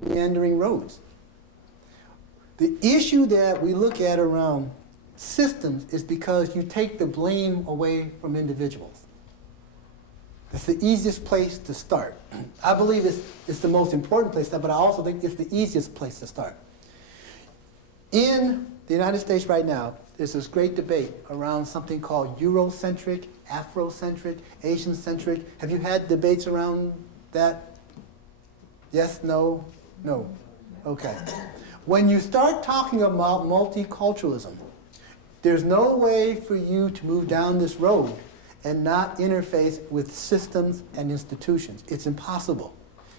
meandering roads. The issue that we look at around systems is because you take the blame away from individuals. It's the easiest place to start. I believe it's the most important place to start, but I also think it's the easiest place to start. In the United States right now, there's this great debate around something called Eurocentric, Afrocentric, Asian-centric. Have you had debates around that? Yes, no, no. Okay. When you start talking about multiculturalism, there's no way for you to move down this road and not interface with systems and institutions. It's impossible.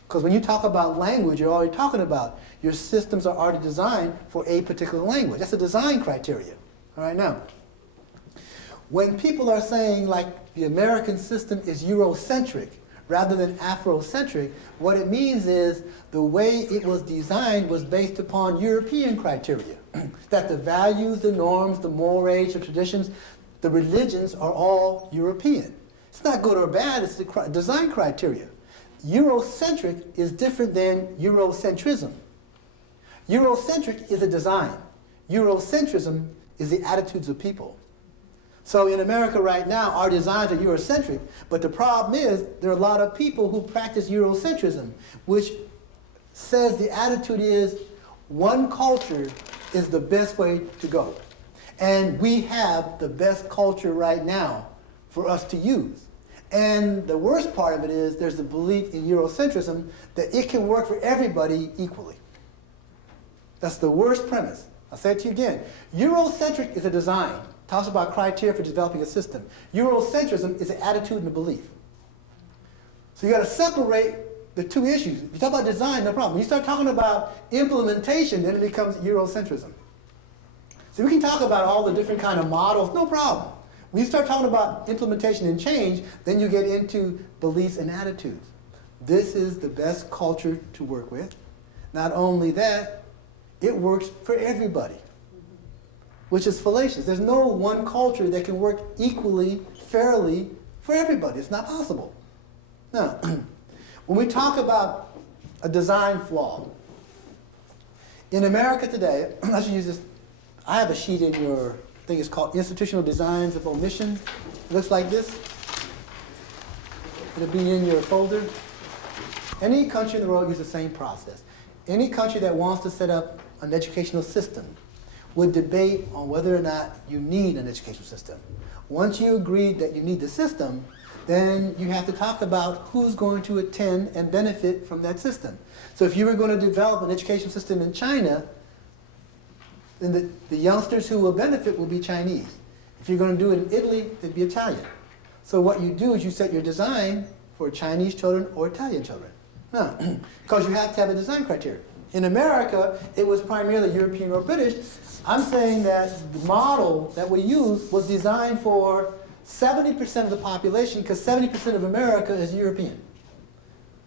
Because when you talk about language, you're already talking about your systems are already designed for a particular language. That's a design criteria. All right, now, when people are saying like the American system is Eurocentric rather than Afrocentric, what it means is the way it was designed was based upon European criteria. That the values, the norms, the mores, the traditions, the religions are all European. It's not good or bad, it's the design criteria. Eurocentric is different than Eurocentrism. Eurocentric is a design. Eurocentrism is the attitudes of people. So in America right now, our designs are Eurocentric, but the problem is there are a lot of people who practice Eurocentrism, which says the attitude is one culture is the best way to go. And we have the best culture right now for us to use. And the worst part of it is there's a belief in Eurocentrism that it can work for everybody equally. That's the worst premise. I'll say it to you again. Eurocentric is a design. It talks about criteria for developing a system. Eurocentrism is an attitude and a belief. So you got to separate the two issues. If you talk about design, no problem. When you start talking about implementation, then it becomes Eurocentrism. So we can talk about all the different kind of models, no problem. When you start talking about implementation and change, then you get into beliefs and attitudes. This is the best culture to work with. Not only that, it works for everybody, which is fallacious. There's no one culture that can work equally, fairly for everybody. It's not possible. Now, when we talk about a design flaw, in America today, I should use this. I have a sheet in your thing. It's called Institutional Designs of Omission. It looks like this. It'll be in your folder. Any country in the world uses the same process. Any country that wants to set up an educational system would debate on whether or not you need an educational system. Once you agree that you need the system, then you have to talk about who's going to attend and benefit from that system. So if you were going to develop an education system in China, then the youngsters who will benefit will be Chinese. If you're going to do it in Italy, it'd be Italian. So what you do is you set your design for Chinese children or Italian children. No, because you have to have a design criteria. In America, it was primarily European or British. I'm saying that the model that we use was designed for 70% of the population because 70% of America is European.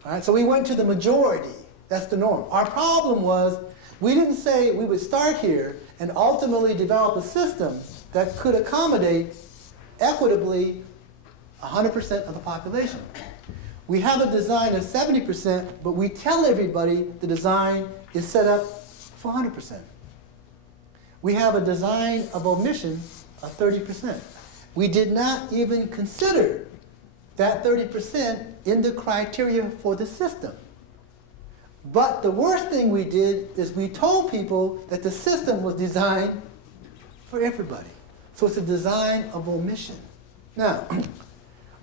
All right, so we went to the majority. That's the norm. Our problem was we didn't say we would start here and ultimately develop a system that could accommodate equitably 100% of the population. We have a design of 70%, but we tell everybody the design is set up for 100%. We have a design of omission of 30%. We did not even consider that 30% in the criteria for the system. But the worst thing we did is we told people that the system was designed for everybody. So it's a design of omission. Now,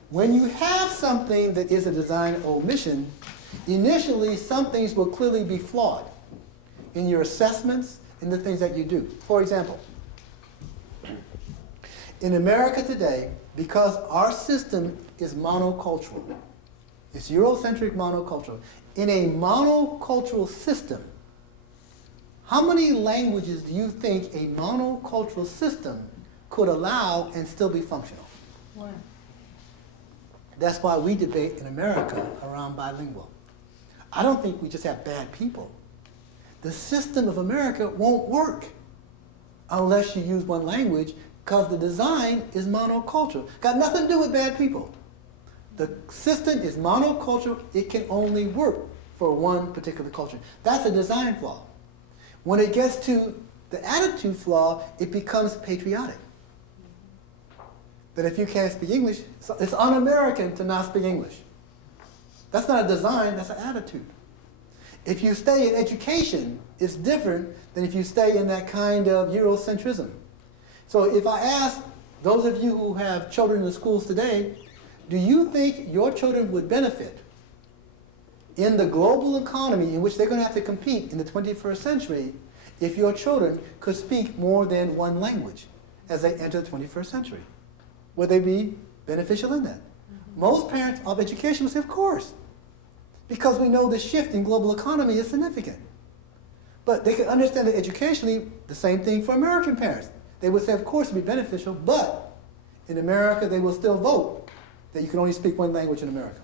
when you have something that is a design of omission, initially some things will clearly be flawed in your assessments and the things that you do. For example, in America today, because our system is monocultural, it's Eurocentric monocultural. In a monocultural system, how many languages do you think a monocultural system could allow and still be functional? One. That's why we debate in America around bilingual. I don't think we just have bad people. The system of America won't work unless you use one language because the design is monocultural. Got nothing to do with bad people. The system is monocultural. It can only work for one particular culture. That's a design flaw. When it gets to the attitude flaw, it becomes patriotic. That if you can't speak English, it's un-American to not speak English. That's not a design, that's an attitude. If you stay in education, it's different than if you stay in that kind of Eurocentrism. So if I ask those of you who have children in the schools today, do you think your children would benefit in the global economy in which they're going to have to compete in the 21st century if your children could speak more than one language as they enter the 21st century? Would they be beneficial in that? Most parents of education would say, of course, because we know the shift in global economy is significant. But they can understand that educationally, the same thing for American parents. They would say, of course, it would be beneficial, but in America, they will still vote that you can only speak one language in America.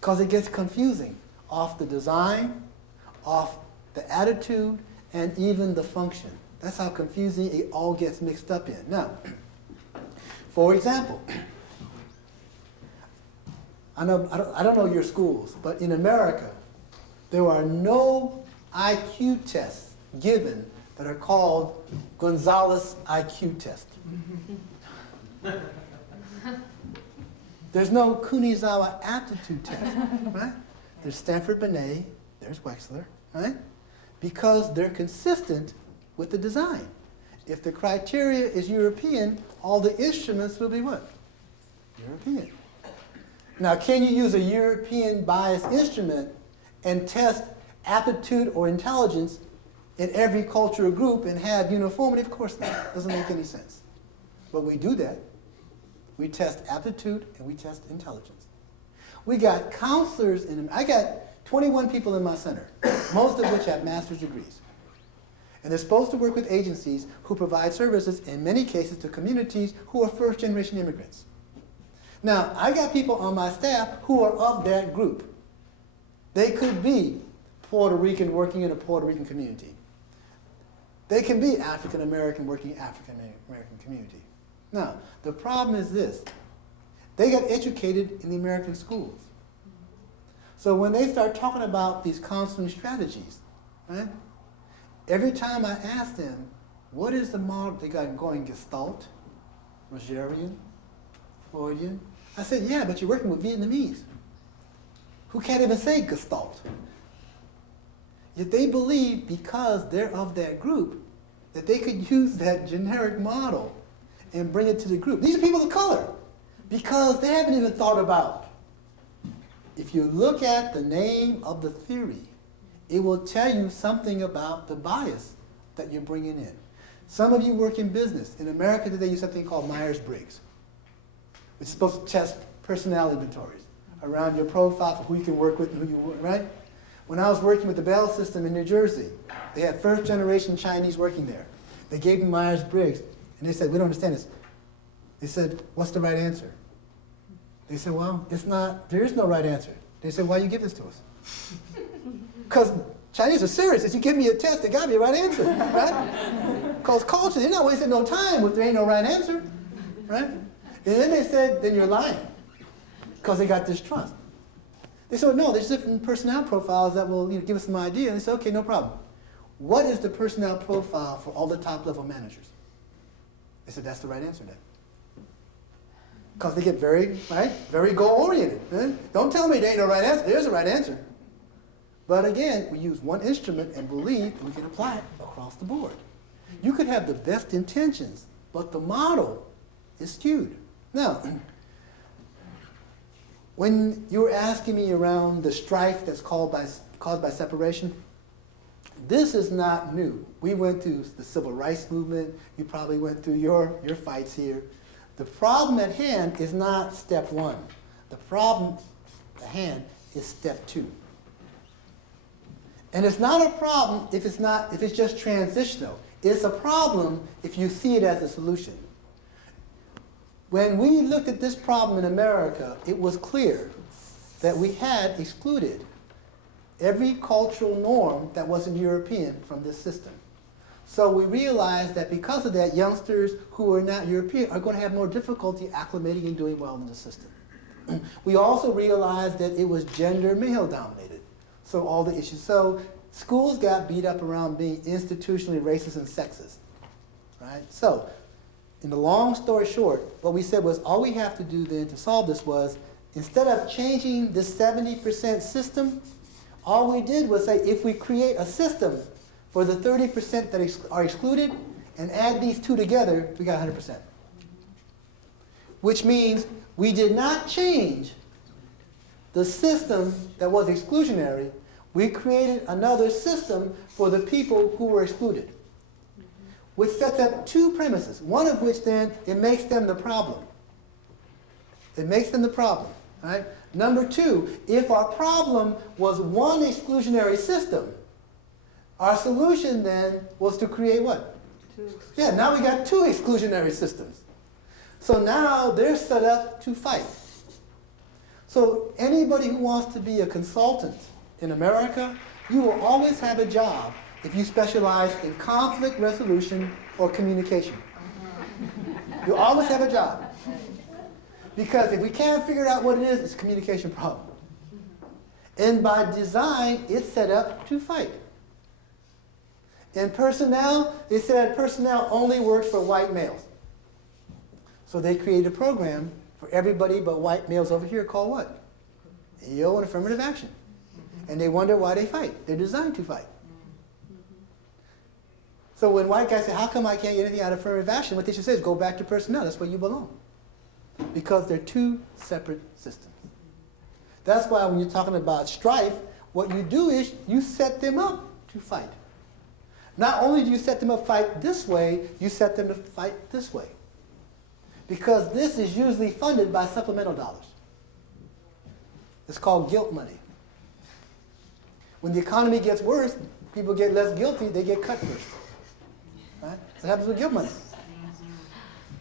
Because it gets confusing off the design, off the attitude, and even the function. That's how confusing it all gets mixed up in. Now, for example, I don't know your schools, but in America, there are no IQ tests given that are called Gonzalez IQ test. There's no Kunisawa aptitude test, right? There's Stanford-Binet, there's Wechsler, right? Because they're consistent with the design. If the criteria is European, all the instruments will be what? European. Now, can you use a European biased instrument and test aptitude or intelligence in every cultural group and have uniformity? Of course not. Doesn't make any sense. But we do that. We test aptitude and we test intelligence. We got counselors I got 21 people in my center, most of which have master's degrees. And they're supposed to work with agencies who provide services, in many cases, to communities who are first-generation immigrants. Now, I got people on my staff who are of that group. They could be Puerto Rican working in a Puerto Rican community. They can be African American working in African American community. Now, the problem is this. They got educated in the American schools. So when they start talking about these counseling strategies, right, every time I ask them, what is the model they got going, Gestalt, Rogerian, Freudian? I said, yeah, but you're working with Vietnamese who can't even say Gestalt. Yet they believe, because they're of that group, that they could use that generic model and bring it to the group. These are people of color, because they haven't even thought about. If you look at the name of the theory, it will tell you something about the bias that you're bringing in. Some of you work in business. In America today, use something called Myers-Briggs, which is supposed to test personality inventories around your profile for who you can work with and who you work, right? When I was working with the Bell system in New Jersey, they had first-generation Chinese working there. They gave me Myers-Briggs, and they said, we don't understand this. They said, what's the right answer? They said, well, there is no right answer. They said, why you give this to us? Because Chinese are serious. If you give me a test, it got to be a right answer, right? Because culture, they're not wasting no time if there ain't no right answer, right? And then they said, then you're lying, because they got distrust. They said, no, there's different personnel profiles that will give us some idea. And they said, okay, no problem. What is the personnel profile for all the top-level managers? They said, that's the right answer then. Because they get very goal-oriented. Eh? Don't tell me there ain't no right answer. There's a right answer. But again, we use one instrument and believe that we can apply it across the board. You could have the best intentions, but the model is skewed. Now, when you were asking me around the strife that's caused by separation, this is not new. We went through the civil rights movement. You probably went through your fights here. The problem at hand is not step one. The problem at hand is step two. And it's not a problem if it's just transitional. It's a problem if you see it as a solution. When we looked at this problem in America, it was clear that we had excluded every cultural norm that wasn't European from this system. So we realized that because of that, youngsters who are not European are going to have more difficulty acclimating and doing well in the system. We also realized that it was gender male dominated. So all the issues. So schools got beat up around being institutionally racist and sexist, right? So in the long story short, what we said was all we have to do then to solve this was, instead of changing this 70% system, all we did was say, if we create a system for the 30% that are excluded and add these two together, we got 100%. Which means we did not change the system that was exclusionary. We created another system for the people who were excluded, which sets up two premises, one of which then, it makes them the problem. It makes them the problem, right? Number two, if our problem was one exclusionary system, our solution then was to create what? Yeah, now we got two exclusionary systems. So now they're set up to fight. So anybody who wants to be a consultant in America, you will always have a job if you specialize in conflict resolution or communication. You'll always have a job. Because if we can't figure out what it is, it's a communication problem. And by design, it's set up to fight. In personnel, they said personnel only works for white males. So they created a program for everybody but white males over here called what? EO and affirmative action. And they wonder why they fight. They're designed to fight. So when white guys say, how come I can't get anything out of affirmative action? What they should say is, go back to personnel. That's where you belong. Because they're two separate systems. That's why when you're talking about strife, what you do is you set them up to fight. Not only do you set them up to fight this way, you set them to fight this way. Because this is usually funded by supplemental dollars. It's called guilt money. When the economy gets worse, people get less guilty, they get cut first. Right? That's what happens with guilt money.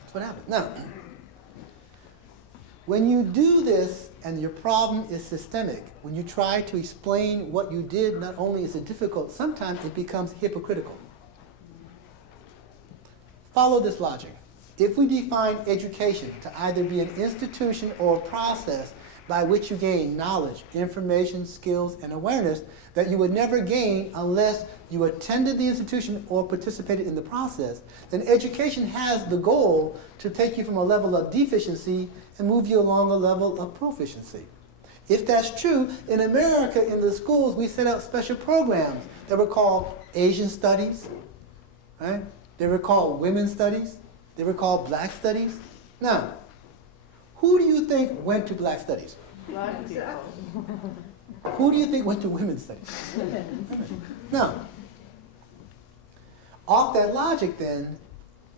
That's what happens. Now, when you do this and your problem is systemic, when you try to explain what you did, not only is it difficult, sometimes it becomes hypocritical. Follow this logic. If we define education to either be an institution or a process by which you gain knowledge, information, skills, and awareness that you would never gain unless you attended the institution or participated in the process, then education has the goal to take you from a level of deficiency and move you along a level of proficiency. If that's true, in America, in the schools, we set out special programs that were called Asian Studies, right? They were called Women's Studies. They were called Black Studies. Now, who do you think went to Black Studies? Black people. Who do you think went to Women's Studies? Now, off that logic then,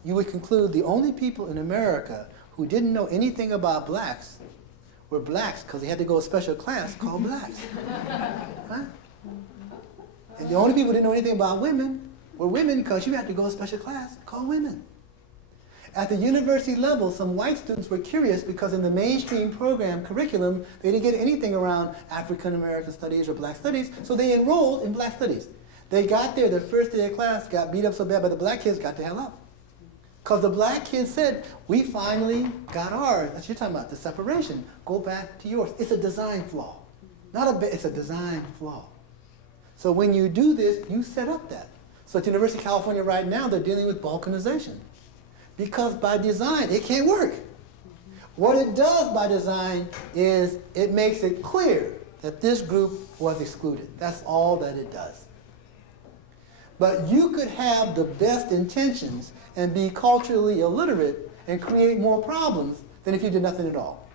you would conclude the only people in America who didn't know anything about blacks were blacks because they had to go to a special class called blacks. Huh? And the only people who didn't know anything about women were women because you had to go to a special class called women. At the university level, some white students were curious because in the mainstream program curriculum, they didn't get anything around African American studies or black studies, so they enrolled in black studies. They got there, the first day of class, got beat up so bad by the black kids, got the hell up. Because the black kids said, we finally got ours. That's what you're talking about, the separation. Go back to yours. It's a design flaw. It's a design flaw. So when you do this, you set up that. So at the University of California right now, they're dealing with balkanization. Because by design, it can't work. What it does by design is it makes it clear that this group was excluded. That's all that it does. But you could have the best intentions and be culturally illiterate and create more problems than if you did nothing at all.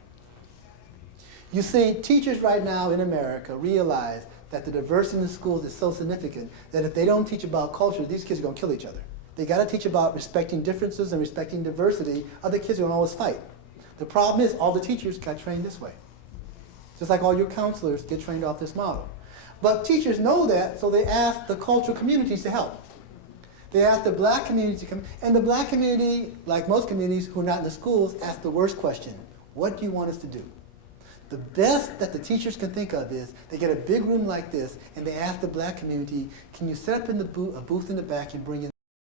You see, teachers right now in America realize that the diversity in the schools is so significant that if they don't teach about culture, these kids are going to kill each other. They got to teach about respecting differences and respecting diversity. Other kids are going to always fight. The problem is all the teachers got trained this way. Just like all your counselors get trained off this model. But teachers know that, so they ask the cultural communities to help. They ask the black community to come, and the black community, like most communities who are not in the schools, ask the worst question: what do you want us to do? The best that the teachers can think of is they get a big room like this, and they ask the black community, can you set up in the a booth in the back and bring in